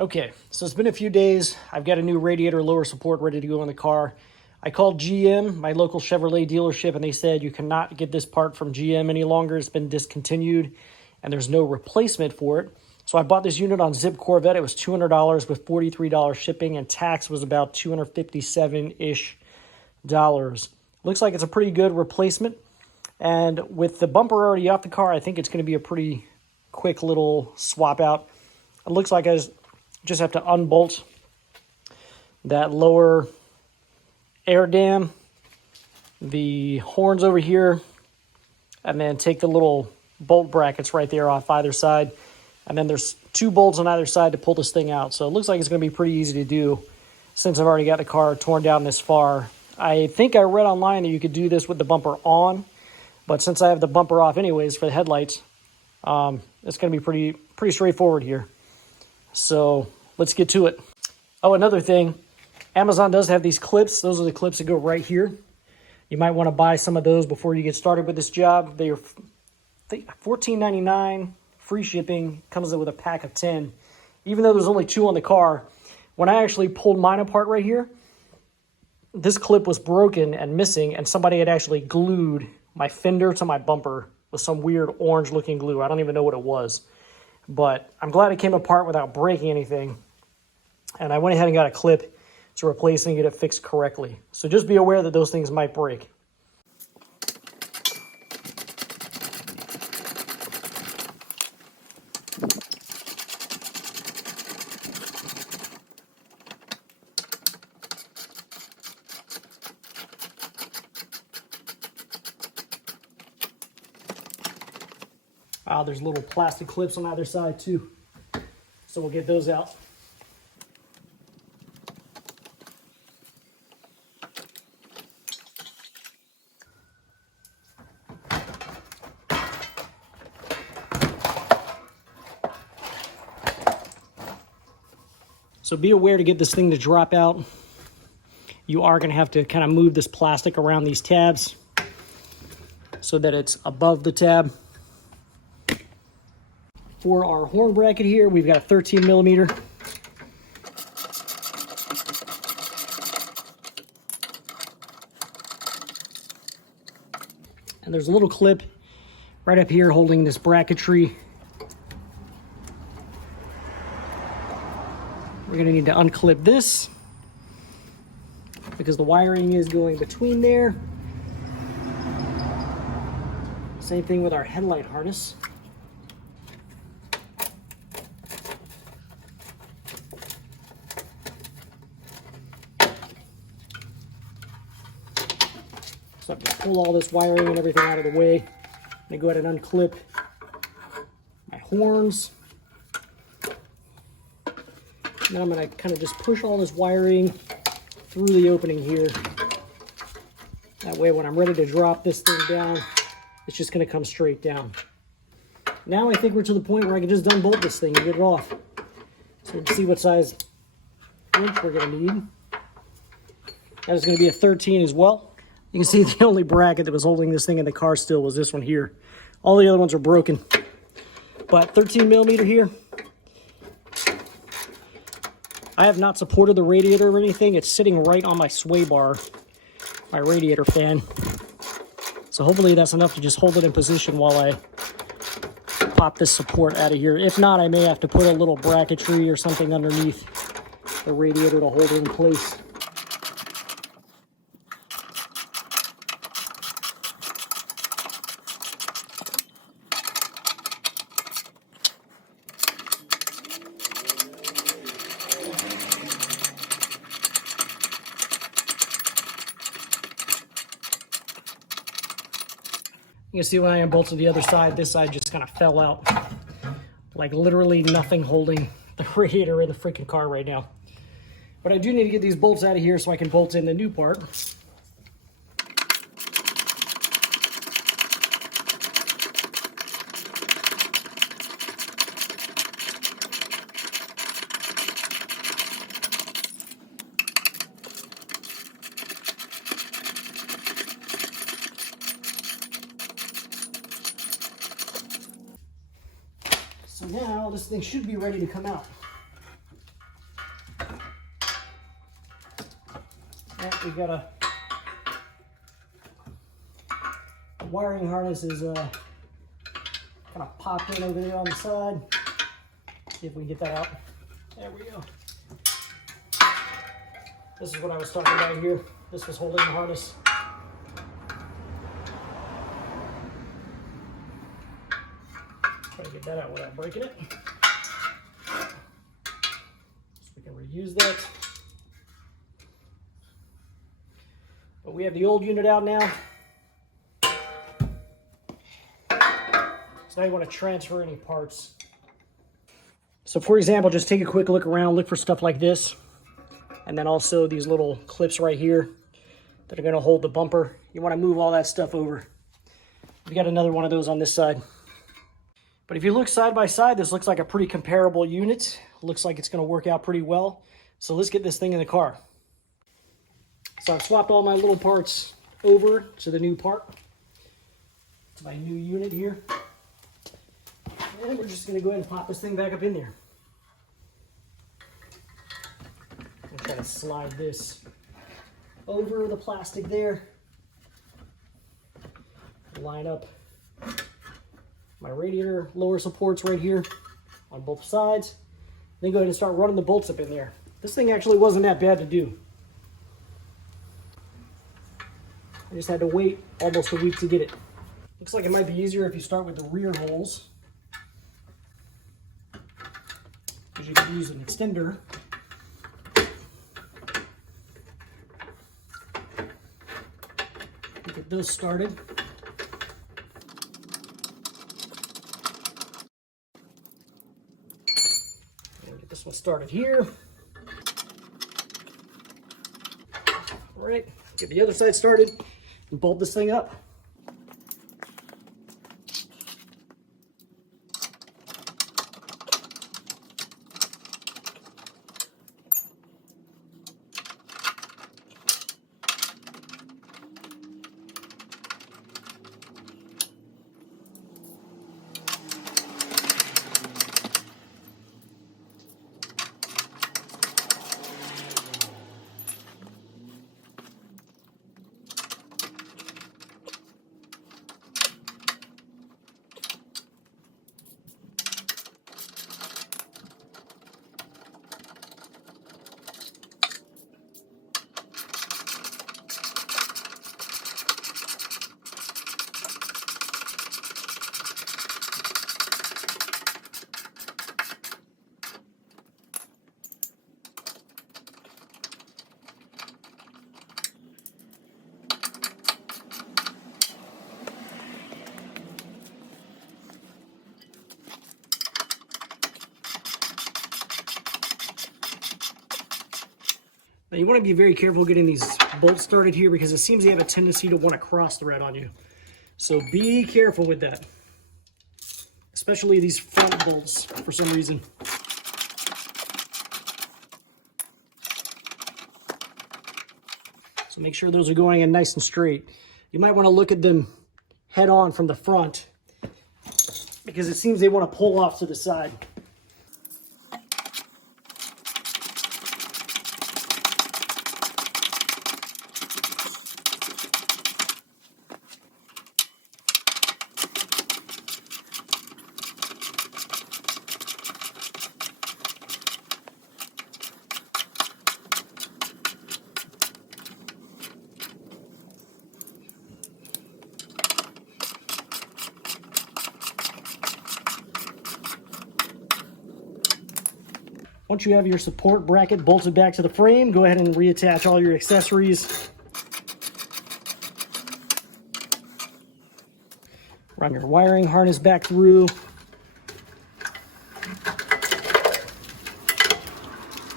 Okay, so it's been a few days. I've got a new radiator lower support ready to go in the car. I called GM, my local Chevrolet dealership, and they said you cannot get this part from GM any longer. It's been discontinued, and there's no replacement for it. So I bought this unit on Zip Corvette. It was $200 with $43 shipping, and tax was about $257-ish. Looks like it's a pretty good replacement. And with the bumper already off the car, I think it's going to be a pretty quick little swap out. It looks like I just have to unbolt that lower air dam, the horns over here, and then take the little bolt brackets right there off either side. And then there's 2 bolts on either side to pull this thing out. So it looks like it's going to be pretty easy to do since I've already got the car torn down this far. I think I read online that you could do this with the bumper on, but since I have the bumper off anyways for the headlights, it's going to be pretty straightforward here. So let's get to it. Oh, another thing, Amazon does have these clips. Those are the clips that go right here. You might want to buy some of those before you get started with this job. They are $14.99, free shipping, comes with a pack of 10. Even though there's only 2 on the car, when I actually pulled mine apart right here, this clip was broken and missing, and somebody had actually glued my fender to my bumper with some weird orange looking glue. I don't even know what it was. But I'm glad it came apart without breaking anything. And I went ahead and got a clip to replace and get it fixed correctly. So just be aware that those things might break. There's little plastic clips on either side too. So we'll get those out. So be aware to get this thing to drop out. You are going to have to kind of move this plastic around these tabs so that it's above the tab. For our horn bracket here, we've got a 13 millimeter. And there's a little clip right up here holding this bracketry. We're gonna need to unclip this because the wiring is going between there. Same thing with our headlight harness. So I have to pull all this wiring and everything out of the way. I'm gonna go ahead and unclip my horns. And then I'm gonna kind of just push all this wiring through the opening here. That way when I'm ready to drop this thing down, it's just gonna come straight down. Now I think we're to the point where I can just unbolt this thing and get it off. So let's see what size wrench we're gonna need. That is gonna be a 13 as well. You can see the only bracket that was holding this thing in the car still was this one here. All the other ones are broken. But 13 millimeter here. I have not supported the radiator or anything. It's sitting right on my sway bar, my radiator fan. So hopefully that's enough to just hold it in position while I pop this support out of here. If not, I may have to put a little bracketry or something underneath the radiator to hold it in place. You can see when I unbolted the other side, this side just kind of fell out. Like literally nothing holding the radiator in the freaking car right now. But I do need to get these bolts out of here so I can bolt in the new part. So now this thing should be ready to come out. And we got a wiring harness is kind of popped in over there on the side. See if we can get that out. There we go. This is what I was talking about here. This was holding the harness. Try to get that out without breaking it. So we can reuse that. But we have the old unit out now. So now you want to transfer any parts. So for example, just take a quick look around, look for stuff like this. And then also these little clips right here that are going to hold the bumper. You want to move all that stuff over. We got another one of those on this side. But if you look side by side, this looks like a pretty comparable unit. Looks like it's going to work out pretty well. So let's get this thing in the car. So I've swapped all my little parts over to the new part. To my new unit here. And we're just going to go ahead and pop this thing back up in there. I'm try to slide this over the plastic there. Line up my radiator lower supports right here on both sides. Then go ahead and start running the bolts up in there. This thing actually wasn't that bad to do. I just had to wait almost a week to get it. Looks like it might be easier if you start with the rear holes, because you can use an extender. Get those started. Get this one started here. All right, get the other side started and bolt this thing up. Now you want to be very careful getting these bolts started here because it seems they have a tendency to want to cross thread on you. So be careful with that. Especially these front bolts for some reason. So make sure those are going in nice and straight. You might want to look at them head on from the front because it seems they want to pull off to the side. Once you have your support bracket bolted back to the frame, go ahead and reattach all your accessories. Run your wiring harness back through.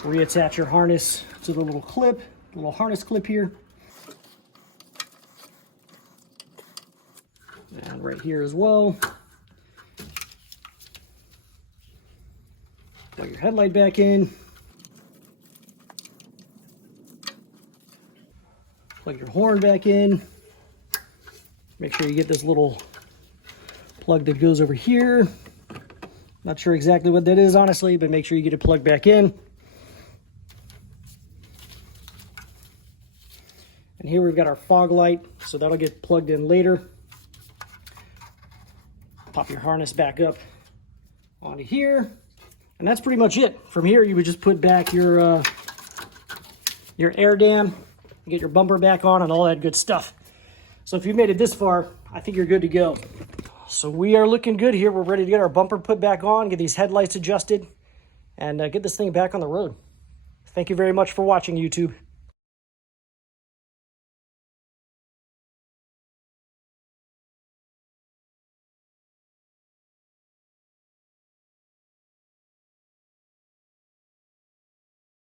Reattach your harness to the little clip, little harness clip here. And right here as well. Plug your headlight back in. Plug your horn back in. Make sure you get this little plug that goes over here. Not sure exactly what that is, honestly, but make sure you get it plugged back in. here we've got our fog light, so that'll get plugged in later. Pop your harness back up onto here, and that's pretty much it. From here, you would just put back your air dam, get your bumper back on, and all that good stuff. So if you made it this far, I think you're good to go. So we are looking good here. We're ready to get our bumper put back on, get these headlights adjusted, and get this thing back on the road. Thank you very much for watching, YouTube.